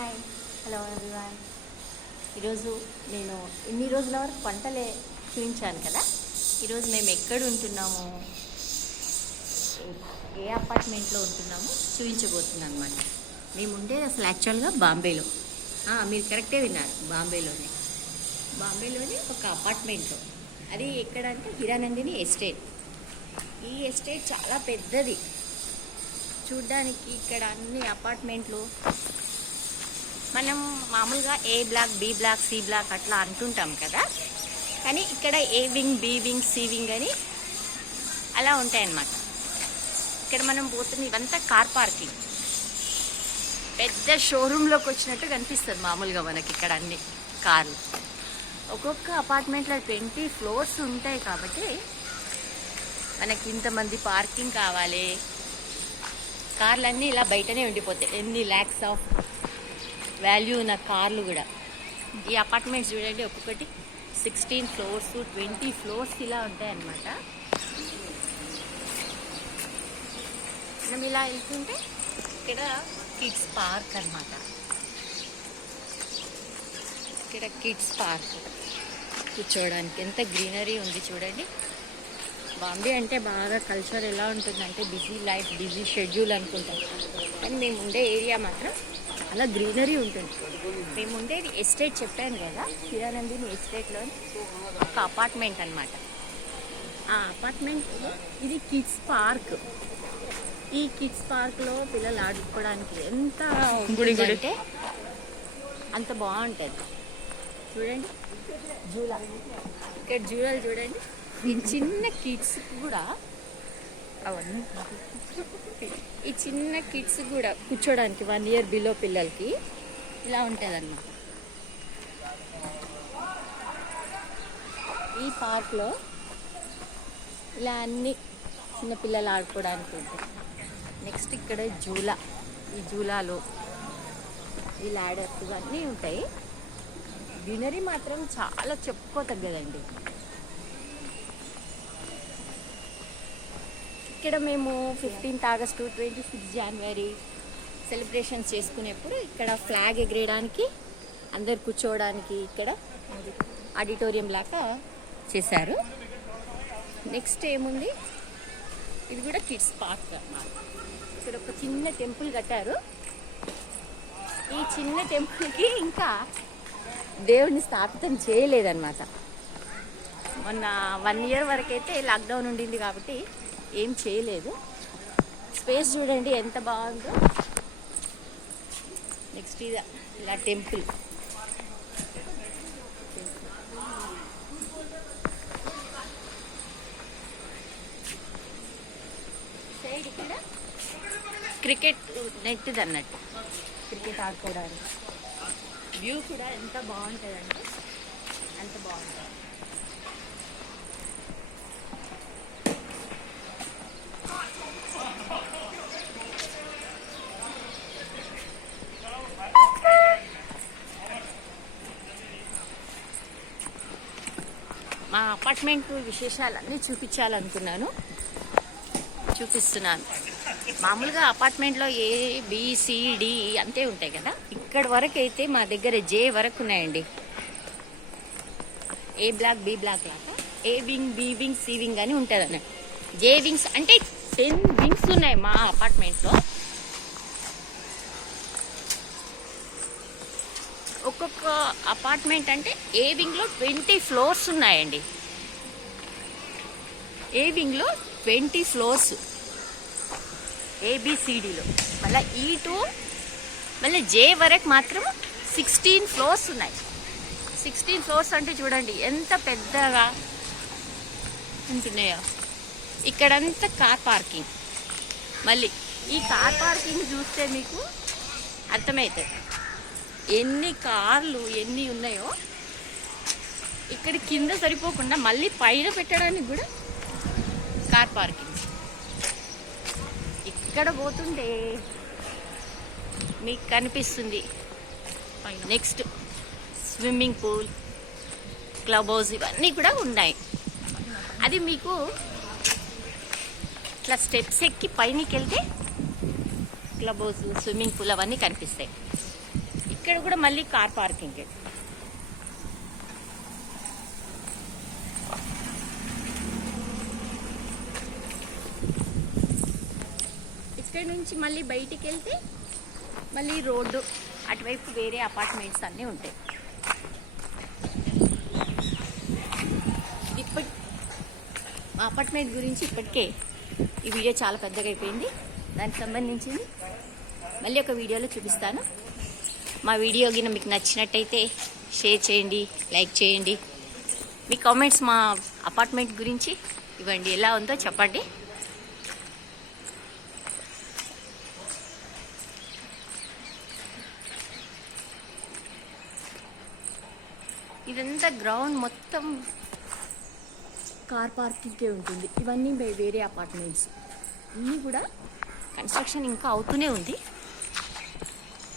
Hi hello everyone. ఈరోజు నేను ఇన్ని రోజుల వరకు పంటలే చూపించాను కదా. ఈరోజు మేము ఎక్కడ ఉంటున్నాము, ఏ అపార్ట్మెంట్లో ఉంటున్నామో చూపించబోతున్నాను అనమాట. మేము ఉండేది అసలు యాక్చువల్గా బాంబేలో. మీరు కరెక్టే విన్నారు, బాంబేలోని ఒక అపార్ట్మెంట్లో. అది ఎక్కడంటే హీరానందిని ఎస్టేట్. ఈ ఎస్టేట్ చాలా పెద్దది చూడ్డానికి. ఇక్కడ అన్ని అపార్ట్మెంట్లు మనం మామూలుగా A block, B block, C block అట్లా అంటుంటాం కదా. కానీ ఇక్కడ A wing, B wing, C wing అని అలా ఉంటాయన్నమాట. ఇక్కడ మనం పోతున్న ఇవంతా కార్ పార్కింగ్. పెద్ద షోరూంలోకి వచ్చినట్టు కనిపిస్తుంది మామూలుగా మనకి ఇక్కడ అన్ని కార్లు. ఒక్కొక్క అపార్ట్మెంట్లో 20 ఫ్లోర్స్ ఉంటాయి కాబట్టి మనకి ఇంతమంది పార్కింగ్ కావాలి. కార్లన్నీ ఇలా బయటనే ఉండిపోతాయి. ఎన్ని ల్యాక్స్ ఆఫ్ వాల్యూ ఉన్న కార్లు కూడా. ఈ అపార్ట్మెంట్స్ చూడండి, ఒక్కొక్కటి 16 ఫ్లోర్స్, 20 ఫ్లోర్స్ ఇలా ఉంటాయన్నమాట. మనం ఇలా వెళ్తుంటే ఇక్కడ కిడ్స్ పార్క్ అన్నమాట. ఇక్కడ కిడ్స్ పార్క్ కూర్చోవడానికి ఎంత గ్రీనరీ ఉంది చూడండి. బాంబే అంటే బాగా కల్చర్ ఎలా ఉంటుందంటే బిజీ లైఫ్, బిజీ షెడ్యూల్ అనుకుంటాం. కానీ మేము ఉండే ఏరియా మాత్రం అలా గ్రీనరీ ఉంటుంది. మేము ఉండేది ఎస్టేట్ చెప్పాను కదా, హీరానందిని ఎస్టేట్లో ఒక అపార్ట్మెంట్ అనమాట. ఆ అపార్ట్మెంట్లో ఇది కిడ్స్ పార్క్. ఈ కిడ్స్ పార్క్లో పిల్లలు ఆడుకోవడానికి ఎంత అంటే అంత బాగుంటుంది. చూడండి జూలా, ఇక్కడ జూలాలు చూడండి. ఈ చిన్న కిడ్స్ కూడా అవన్నీ, ఈ చిన్న కిడ్స్ కూడా కూర్చోడానికి 1 year బిలో పిల్లలకి ఇలా ఉంటుంది అన్నమాట. ఈ పార్క్లో ఇలా అన్ని చిన్నపిల్లలు ఆడుకోవడానికి ఉంటుంది. నెక్స్ట్ ఇక్కడ జూలా, ఈ జూలాలో ఈ ల్యాడర్స్ ఇవన్నీ ఉంటాయి. గ్రీనరీ మాత్రం చాలా చెప్పుకోతగ్గదండి. ఇక్కడ మేము 15th ఆగస్టు, 26 జనవరి సెలబ్రేషన్స్ చేసుకునేప్పుడు ఇక్కడ ఫ్లాగ్ ఎగరేయడానికి, అందరు కూర్చోవడానికి ఇక్కడ ఆడిటోరియం లాగా చేశారు. నెక్స్ట్ ఏముంది, ఇది కూడా కిడ్స్ పార్క్ అన్నమాట. ఇక్కడ ఒక చిన్న టెంపుల్ కట్టారు. ఈ చిన్న టెంపుల్కి ఇంకా దేవుడిని స్థాపితం చేయలేదన్నమాట. మొన్న 1 year వరకైతే లాక్డౌన్ ఉండింది కాబట్టి ఏం చేయలేదు. స్పేస్ చూడండి ఎంత బాగుందో. నెక్స్ట్ ఇది ఇలా టెంపుల్. సైడ్ ఇక్కడ క్రికెట్ నెట్ అన్నట్టు, క్రికెట్ ఆడుకోవడానికి. వ్యూ కూడా ఎంత బాగుంటుందంటే అంత బాగుంటుంది. మా అపార్ట్మెంట్ విశేషాలన్నీ చూపించాలనుకున్నాను, చూపిస్తున్నాను. మామూలుగా అపార్ట్మెంట్లో ఏ, బి, సి, డి అంతే ఉంటాయి కదా. ఇక్కడి వరకు అయితే మా దగ్గర జే వరకు ఉన్నాయండి. ఏ బ్లాక్, బి బ్లాక్ లాగా A wing, B wing, C wing అని ఉంటుంది అన్నట్టు. జే వింగ్స్ అంటే 10 వింగ్స్ ఉన్నాయి మా అపార్ట్మెంట్లో. ఒక్కొక్క అపార్ట్మెంట్ అంటే ఏ వింగ్లో 20 ఫ్లోర్స్ ఉన్నాయండి. ఏ వింగ్లో 20 ఫ్లోర్స్, ఏబిసిడిలో. మళ్ళీ E2 మళ్ళీ జే వరకు మాత్రం 16 ఫ్లోర్స్ ఉన్నాయి. 16 ఫ్లోర్స్ అంటే చూడండి ఎంత పెద్దగా ఉంటున్నాయో. ఇక్కడంతా కార్ పార్కింగ్. మళ్ళీ ఈ కార్ పార్కింగ్ చూస్తే మీకు అర్థమవుతుంది ఎన్ని కార్లు ఎన్ని ఉన్నాయో. ఇక్కడ కింద సరిపోకుండా మళ్ళీ పైన పెట్టడానికి కూడా కార్ పార్కింగ్. ఇక్కడ పోతుంటే మీకు కనిపిస్తుంది. Next swimming pool, club house ఇవన్నీ కూడా ఉన్నాయి. అది మీకు ఇట్లా స్టెప్స్ ఎక్కి పైనకి వెళ్తే క్లబ్ హౌస్, స్విమ్మింగ్ పూల్ అవన్నీ కనిపిస్తాయి. ఇక్కడ కూడా మళ్ళీ కార్ పార్కింగ్. ఇక్కడ నుంచి మళ్ళీ బయటికి వెళ్తే మళ్ళీ రోడ్డు అటువైపు వేరే అపార్ట్మెంట్స్ అన్నీ ఉంటాయి. ఇప్పటి అపార్ట్మెంట్ గురించి ఇప్పటికే ఈ వీడియో చాలా పెద్దగా అయిపోయింది. దానికి సంబంధించింది మళ్ళీ ఒక వీడియోలో చూపిస్తాను. మా వీడియో గిన మీకు నచ్చినట్టయితే షేర్ చేయండి, లైక్ చేయండి. మీ కామెంట్స్ మా అపార్ట్మెంట్ గురించి ఇవ్వండి, ఎలా ఉందో చెప్పండి. ఇదంతా గ్రౌండ్ మొత్తం కార్ పార్కింగ్కే ఉంటుంది. ఇవన్నీ వేరే అపార్ట్మెంట్స్. ఇన్ని కూడా కన్స్ట్రక్షన్ ఇంకా అవుతూనే ఉంది.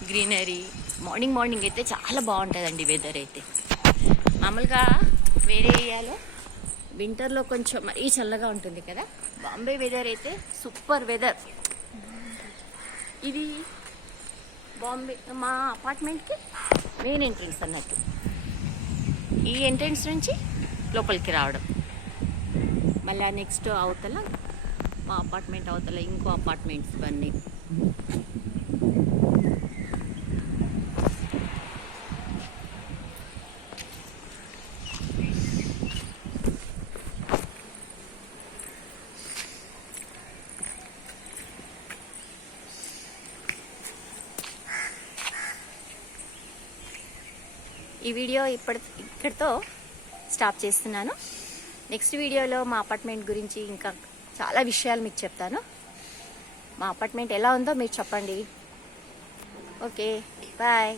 గ్రీనరీ మార్నింగ్ అయితే చాలా బాగుంటుందండి వెదర్ అయితే. మామూలుగా వేరే ఏరియాలో వింటర్లో కొంచెం మరీ చల్లగా ఉంటుంది కదా. బాంబే వెదర్ అయితే సూపర్ వెదర్. ఇది బాంబే మా అపార్ట్మెంట్కి మెయిన్ ఎంట్రన్స్ అన్నట్టు. ఈ ఎంట్రన్స్ నుంచి లోపలికి రావడం. మళ్ళీ నెక్స్ట్ అవతల మా అపార్ట్మెంట్ అవతల ఇంకో అపార్ట్మెంట్స్ ఇవన్నీ. ఈ వీడియో ఇక్కడితో స్టాప్ చేస్తున్నాను. నెక్స్ట్ వీడియోలో మా అపార్ట్మెంట్ గురించి ఇంకా చాలా విషయాలు మీకు చెప్తాను. మా అపార్ట్మెంట్ ఎలా ఉందో మీరు చెప్పండి. Okay, bye.